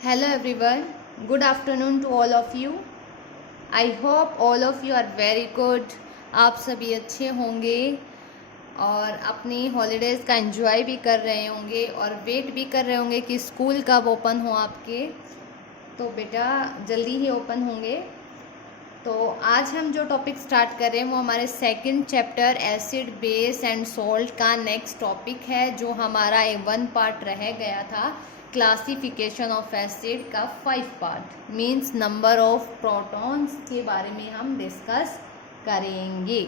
Hello everyone, good afternoon to all of you. I hope all of you are very good. आप सभी अच्छे होंगे और अपनी हॉलीडेज़ का एंजॉय भी कर रहे होंगे और वेट भी कर रहे होंगे कि स्कूल कब ओपन हो आपके। तो बेटा जल्दी ही ओपन होंगे। तो आज हम जो टॉपिक स्टार्ट कर रहे हैं वो हमारे second chapter acid base and salt का नेक्स्ट टॉपिक है, जो हमारा वन पार्ट रह गया था क्लासिफिकेशन ऑफ एसिड का 5 part means number of protons के बारे में हम डिस्कस करेंगे।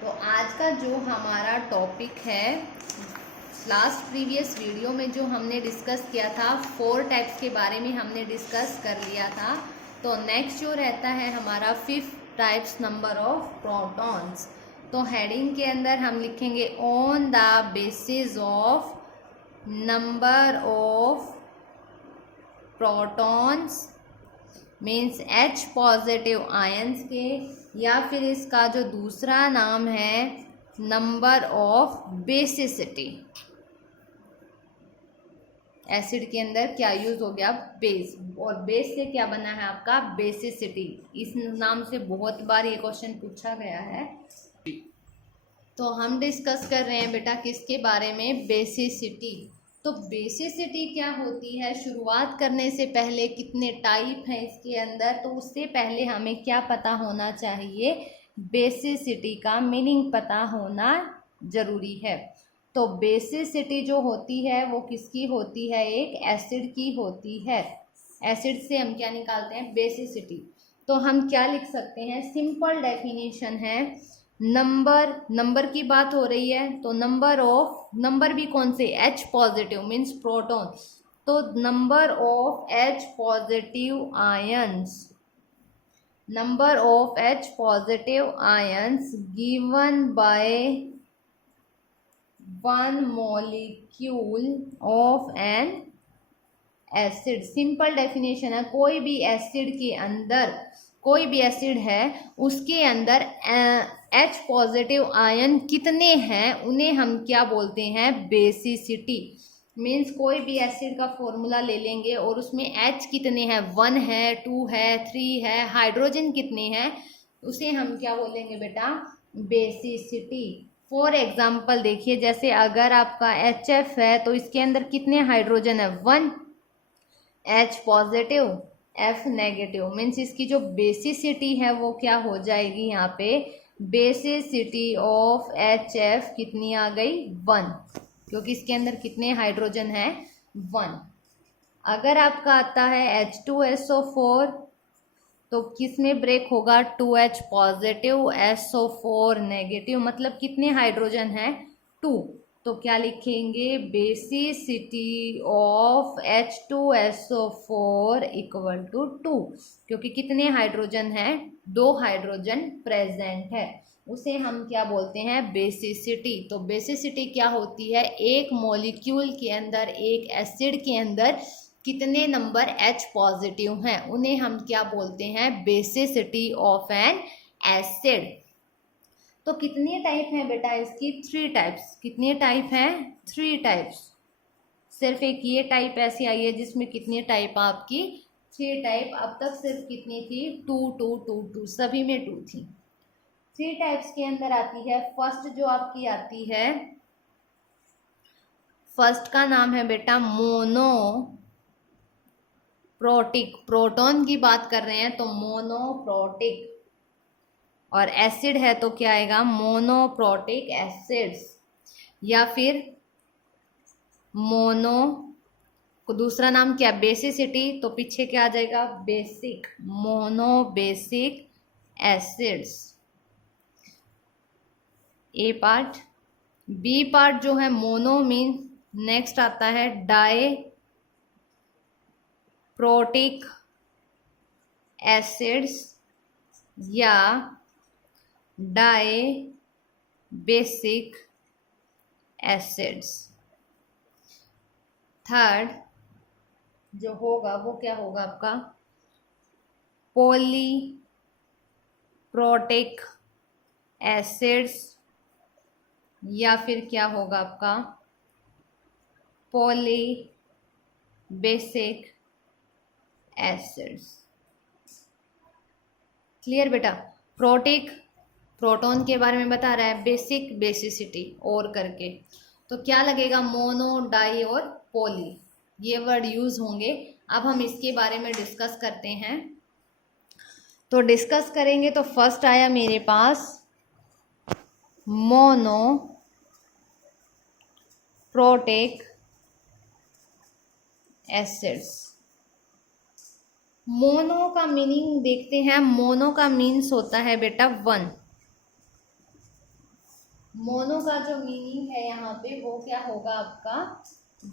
तो आज का जो हमारा टॉपिक है, लास्ट प्रीवियस वीडियो में जो हमने डिस्कस किया था 4 टाइप्स के बारे में हमने डिस्कस कर लिया था। तो नेक्स्ट जो रहता है हमारा 5th types number of protons. तो हेडिंग के अंदर हम लिखेंगे on the basis of number of protons means H positive ions के, या फिर इसका जो दूसरा नाम है नंबर ऑफ बेसिसिटी। एसिड के अंदर क्या यूज हो गया? बेस, और बेस से क्या बना है आपका? बेसिसिटी। इस नाम से बहुत बार ये क्वेश्चन पूछा गया है। तो हम डिस्कस कर रहे हैं बेटा किसके बारे में? बेसिसिटी। तो बेसिसिटी क्या होती है? शुरुआत करने से पहले कितने टाइप हैं इसके अंदर, तो उससे पहले हमें क्या पता होना चाहिए? बेसिसिटी का मीनिंग पता होना जरूरी है। तो बेसिसिटी जो होती है वो किसकी होती है? एक एसिड की होती है। एसिड से हम क्या निकालते हैं? बेसिसिटी। तो हम क्या लिख सकते हैं? सिंपल डेफिनेशन है, नंबर की बात हो रही है तो नंबर भी कौन से? H positive means proton. तो number of H positive ions, number of H positive ions given by 1 molecule of an acid. Simple definition है, कोई भी एसिड के अंदर, कोई भी एसिड है उसके अंदर H पॉजिटिव आयन कितने हैं उन्हें हम क्या बोलते हैं? बेसिसिटी। मीन्स कोई भी एसिड का फॉर्मूला ले लेंगे और उसमें H कितने हैं? 1 है, 2 है, 3 है, हाइड्रोजन कितने हैं, उसे हम क्या बोलेंगे बेटा? बेसिसिटी। फॉर एग्जाम्पल देखिए, जैसे अगर आपका HF है तो इसके अंदर कितने हाइड्रोजन है? 1, H positive, F negative. Means इसकी जो बेसिसिटी है वो क्या हो जाएगी? यहाँ पे बेसिसिटी ऑफ HF कितनी आ गई? 1, क्योंकि इसके अंदर कितने हाइड्रोजन है? 1। अगर आपका आता है H2SO4 तो किस में ब्रेक होगा? 2H पॉजिटिव, SO4 नेगेटिव, मतलब कितने हाइड्रोजन है? 2। तो क्या लिखेंगे? Basicity of H2SO4 equal to 2, क्योंकि कितने हाइड्रोजन है? 2 हाइड्रोजन प्रेजेंट है, उसे हम क्या बोलते हैं? बेसिसिटी। तो बेसिसिटी क्या होती है? एक मॉलिक्यूल के अंदर, एक एसिड के अंदर कितने नंबर H पॉजिटिव हैं उन्हें हम क्या बोलते हैं? Basicity of an acid. तो कितने टाइप हैं बेटा इसकी? 3 टाइप्स। कितने टाइप हैं? 3 टाइप्स। सिर्फ एक ये टाइप ऐसी आई है जिसमें कितने टाइप? आपकी 3 टाइप। अब तक सिर्फ कितनी थी? 2 2 2 2, सभी में 2 थी। 3 टाइप्स के अंदर आती है फर्स्ट जो आपकी आती है, फर्स्ट का नाम है बेटा मोनो प्रोटिक। प्रोटॉन की बात कर रहे हैं तो मोनोप्रोटिक, और एसिड है तो क्या आएगा? मोनोप्रोटिक एसिड्स, या फिर मोनो को दूसरा नाम क्या? बेसिसिटी, तो पीछे क्या आ जाएगा? Basic, monobasic acids. A part. B part जो है मोनो मीन, नेक्स्ट आता है डाई प्रोटिक एसिड्स या डाई बेसिक एसिड्स। थर्ड जो होगा वो क्या होगा आपका? पॉली प्रोटिक एसिड्स, या फिर क्या होगा आपका? Poly basic acids. क्लियर बेटा। प्रोटिक प्रोटॉन के बारे में बता रहा है, बेसिक बेसिसिटी और करके, तो क्या लगेगा, मोनो, डाई और पॉली, ये वर्ड यूज होंगे। अब हम इसके बारे में डिस्कस करते हैं। तो डिस्कस करेंगे तो फर्स्ट आया मेरे पास मोनो प्रोटिक एसिड्स। मोनो का मीनिंग देखते हैं। मोनो का मीन्स होता है बेटा वन। मोनो का जो मीनिंग है यहाँ पे वो क्या होगा आपका,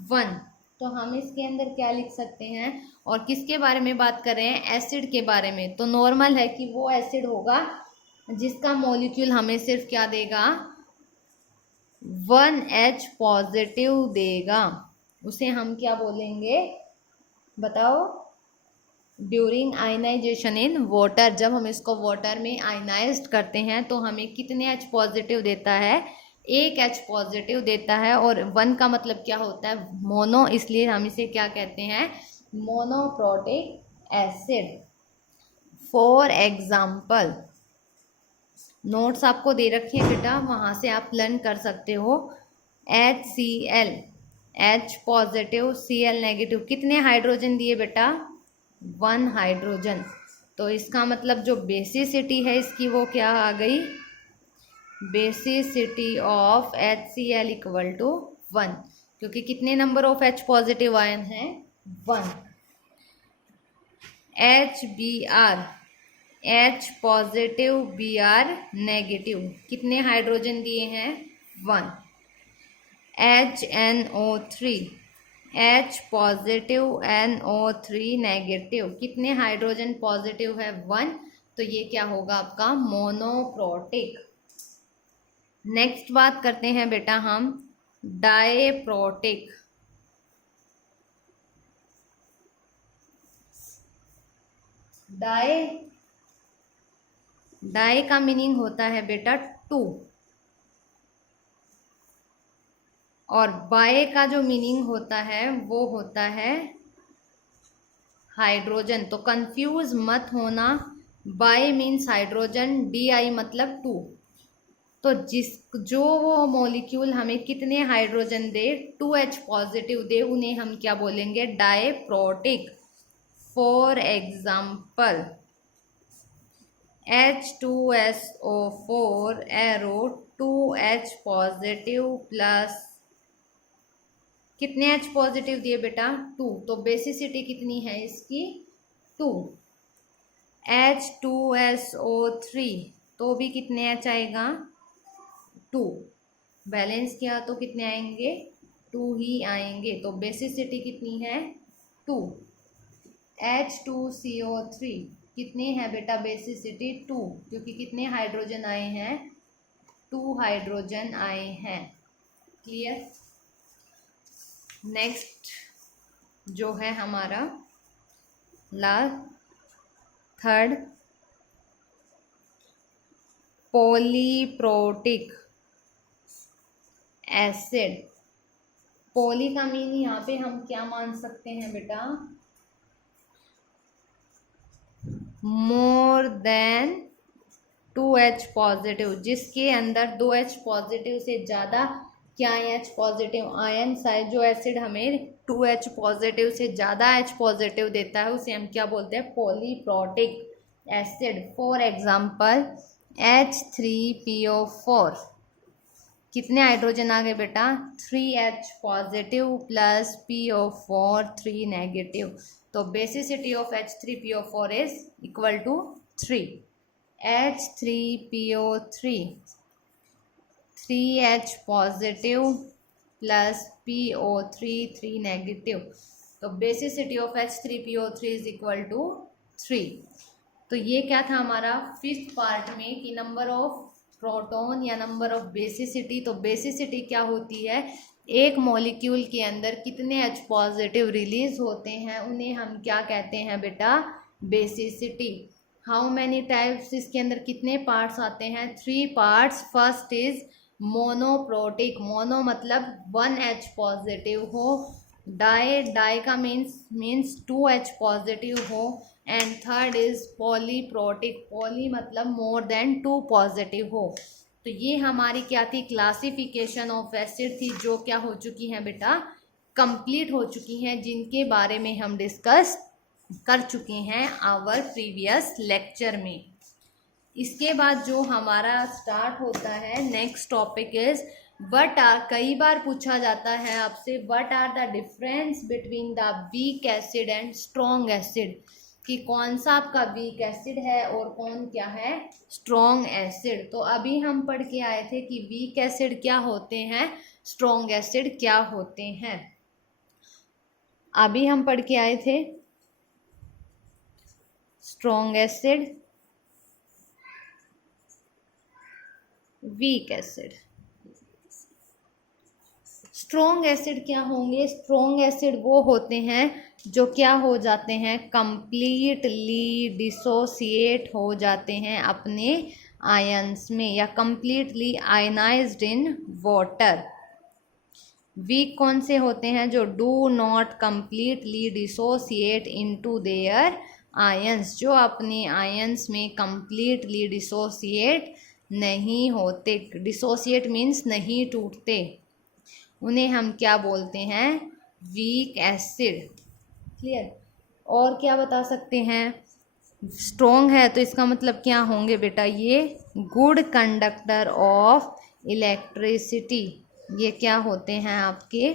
वन। तो हम इसके अंदर क्या लिख सकते हैं, और किसके बारे में बात कर रहे हैं, एसिड के बारे में। तो नॉर्मल है कि वो एसिड होगा जिसका मॉलिक्यूल हमें सिर्फ क्या देगा, 1H पॉजिटिव देगा। उसे हम क्या बोलेंगे बताओ, ड्यूरिंग आयनाइजेशन इन वाटर। जब हम इसको वाटर में आयनाइज्ड करते हैं तो हमें कितने H पॉजिटिव देता है, 1H पॉजिटिव देता है। और 1 का मतलब क्या होता है, मोनो, इसलिए हम इसे क्या कहते हैं, monoprotic acid. For example, notes आपको दे रखे हैं बेटा, वहाँ से आप लर्न कर सकते हो। HCl, H positive, Cl negative, कितने हाइड्रोजन दिए बेटा, 1 हाइड्रोजन। तो इसका मतलब जो बेसिसिटी है इसकी वो क्या आ गई, basicity of HCl equal to 1, क्योंकि कितने number of H positive ion हैं, 1। HBr, H positive, Br negative, कितने हाइड्रोजन दिए हैं, 1। HNO3, H positive, NO3 negative, कितने हाइड्रोजन पॉजिटिव है, 1। तो ये क्या होगा आपका मोनोप्रोटिक। नेक्स्ट बात करते हैं बेटा हम डायप्रोटिक। डाई का मीनिंग होता है बेटा 2, और बाय का जो मीनिंग होता है वो होता है हाइड्रोजन। तो कंफ्यूज मत होना, बाय मीन्स हाइड्रोजन, DI मतलब 2। तो जो वो मॉलिक्यूल हमें कितने हाइड्रोजन दे, 2H पॉजिटिव दे, उन्हें हम क्या बोलेंगे, डायप्रोटिक। For example, H2SO4 arrow 2H positive plus कितने H पॉजिटिव दिए बेटा, 2। तो बेसिसिटी कितनी है इसकी, 2। H2SO3 तो भी कितने H आएगा, 2। बैलेंस किया तो कितने आएंगे, 2 ही आएंगे। तो बेसिसिटी कितनी है, 2। H2CO3 कितने हैं बेटा, बेसिसिटी 2, क्योंकि कितने हाइड्रोजन आए हैं, 2 हाइड्रोजन आए हैं। क्लियर। नेक्स्ट जो है हमारा थर्ड, पॉलीप्रोटिक एसिड। पॉली का मीन यहाँ पे हम क्या मान सकते हैं बेटा, मोर देन 2H पॉजिटिव, जिसके अंदर 2H पॉजिटिव से ज़्यादा क्या H पॉजिटिव आयन, शायद जो एसिड हमें 2H पॉजिटिव से ज़्यादा H पॉजिटिव देता है उसे हम क्या बोलते हैं, polyprotic acid. For example H3PO4, कितने हाइड्रोजन आ गए बेटा, 3H positive plus PO4 3 negative. तो basicity of H3PO4 is equal to 3। H3PO3 3H positive plus PO3 3 negative. तो basicity of H3PO3 is equal to 3। तो ये क्या था हमारा फिफ्थ पार्ट में कि नंबर ऑफ प्रोटॉन या नंबर ऑफ बेसिसिटी। तो बेसिसिटी क्या होती है, एक मॉलिक्यूल के अंदर कितने H पॉजिटिव रिलीज होते हैं उन्हें हम क्या कहते हैं बेटा, बेसिसिटी। हाउ मैनी टाइप्स, इसके अंदर कितने पार्ट्स आते हैं, 3 parts. First is monoprotic, mono मतलब 1H पॉजिटिव हो, डाई का मीन्स 2H पॉजिटिव हो, and third is polyprotic, poly मतलब मोर देन 2 पॉजिटिव हो। तो ये हमारी क्या थी, क्लासिफिकेशन ऑफ एसिड थी, जो क्या हो चुकी हैं बेटा, कंप्लीट हो चुकी हैं, जिनके बारे में हम डिस्कस कर चुके हैं आवर प्रीवियस लेक्चर में। इसके बाद जो हमारा स्टार्ट होता है next topic is what are, कई बार पूछा जाता है आपसे, what are the difference between the weak acid and strong acid, कि कौन सा आपका वीक एसिड है और कौन क्या है स्ट्रॉन्ग एसिड। तो अभी हम पढ़ के आए थे कि वीक एसिड क्या होते हैं, स्ट्रॉन्ग एसिड क्या होते हैं। अभी हम पढ़ के आए थे strong acid, weak acid. Strong acid क्या होंगे, स्ट्रॉन्ग एसिड वो होते हैं जो क्या हो जाते हैं, कंप्लीटली डिसोसिएट हो जाते हैं अपने आयंस में, या completely ionized in water. Weak कौन से होते हैं, जो do not completely dissociate into their ions, जो अपने आयंस में कंप्लीटली डिसोसिएट नहीं होते। डिसोसिएट मीन्स नहीं टूटते, उन्हें हम क्या बोलते हैं, वीक एसिड। क्लियर। और क्या बता सकते हैं, स्ट्रॉन्ग है तो इसका मतलब क्या होंगे बेटा, ये गुड कंडक्टर ऑफ इलेक्ट्रिसिटी, ये क्या होते हैं आपके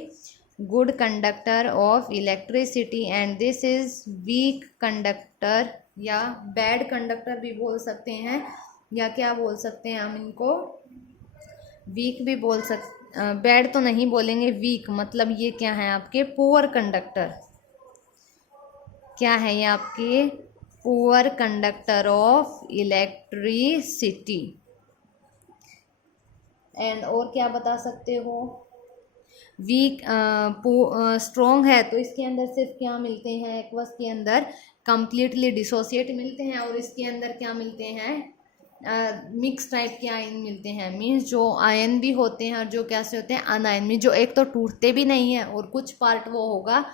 good conductor of electricity, and this is weak conductor, या बैड कंडक्टर भी बोल सकते हैं, या क्या बोल सकते हैं हम इनको, वीक भी बोल सकते, बैड तो नहीं बोलेंगे, वीक मतलब ये क्या है आपके पुअर कंडक्टर, क्या है ये आपके poor conductor of electricity. And और क्या बता सकते हो, वीक स्ट्रॉन्ग है तो इसके अंदर सिर्फ क्या मिलते हैं, एक्वस के अंदर कंप्लीटली डिसोसिएट मिलते हैं, और इसके अंदर क्या मिलते हैं, मिक्स टाइप के आयन मिलते हैं, मीन्स जो आयन भी होते हैं और जो कैसे होते हैं अनायन, मीन्स जो एक तो टूटते भी नहीं है और कुछ पार्ट वो होगा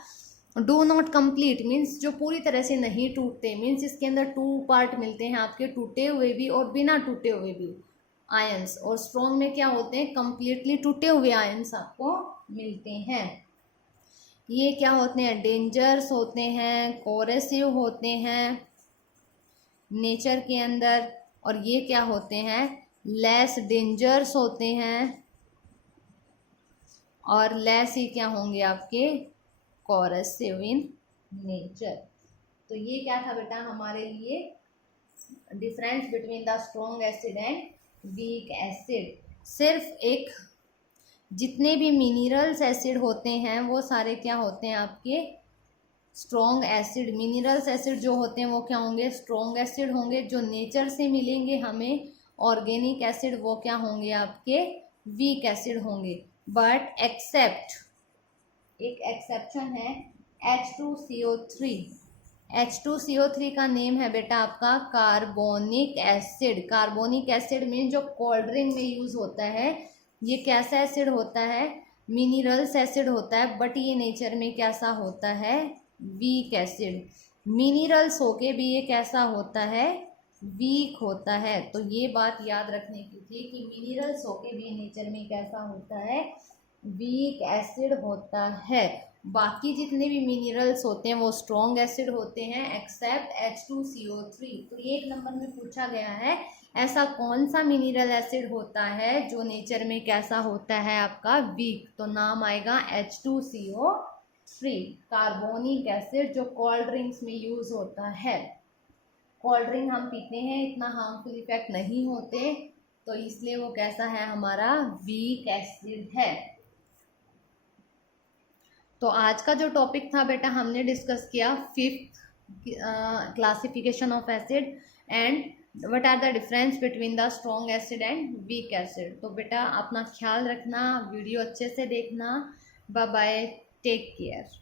डू नॉट कंप्लीट, मीन्स जो पूरी तरह से नहीं टूटते, मीन्स इसके अंदर 2 पार्ट मिलते हैं आपके, टूटे हुए भी और बिना टूटे हुए भी आयंस। और स्ट्रॉन्ग में क्या होते हैं, कंप्लीटली टूटे हुए आयंस आपको मिलते हैं। ये क्या होते हैं, डेंजर्स होते हैं, कोरेसिव होते हैं नेचर के अंदर, और ये क्या होते हैं, लेस डेंजर्स होते हैं, और लेस ही क्या होंगे आपके कोरेसिव इन नेचर। तो ये क्या था बेटा हमारे लिए difference between the strong acid and weak acid. सिर्फ एक जितने भी मिनरल्स एसिड होते हैं वो सारे क्या होते हैं आपके स्ट्रॉन्ग एसिड। मिनरल्स एसिड जो होते हैं वो क्या होंगे, स्ट्रॉन्ग एसिड होंगे। जो नेचर से मिलेंगे हमें ऑर्गेनिक एसिड वो क्या होंगे आपके वीक एसिड होंगे। बट एक्सेप्ट, एक एक्सेप्शन है H2CO3। H2CO3 का नेम है बेटा आपका कार्बोनिक एसिड। कार्बोनिक एसिड में जो कोल्ड ड्रिंक में यूज़ होता है ये कैसा एसिड होता है, मिनरल्स एसिड होता है, बट ये नेचर में कैसा होता है, वीक एसिड। मिनरल्स होके भी ये कैसा होता है, वीक होता है। तो ये बात याद रखने की थी कि मिनरल्स होके भी नेचर में कैसा होता है, वीक एसिड होता है। बाकी जितने भी मिनरल्स होते हैं वो स्ट्रॉन्ग एसिड होते हैं एक्सेप्ट H2CO3। तो ये 1 नंबर में पूछा गया है ऐसा कौन सा मिनरल एसिड होता है जो नेचर में कैसा होता है आपका वीक। तो नाम आएगा H2CO3 कार्बोनिक एसिड जो कोल्ड ड्रिंक्स में यूज होता है। कोल्ड ड्रिंक हम पीते हैं, इतना हार्मफुल इफेक्ट नहीं होते, तो इसलिए वो कैसा है हमारा वीक एसिड है। तो आज का जो टॉपिक था बेटा हमने डिस्कस किया 5th classification of acid and what are the difference between the strong acid and weak acid. तो बेटा अपना ख्याल रखना, वीडियो अच्छे से देखना। Bye bye, take care.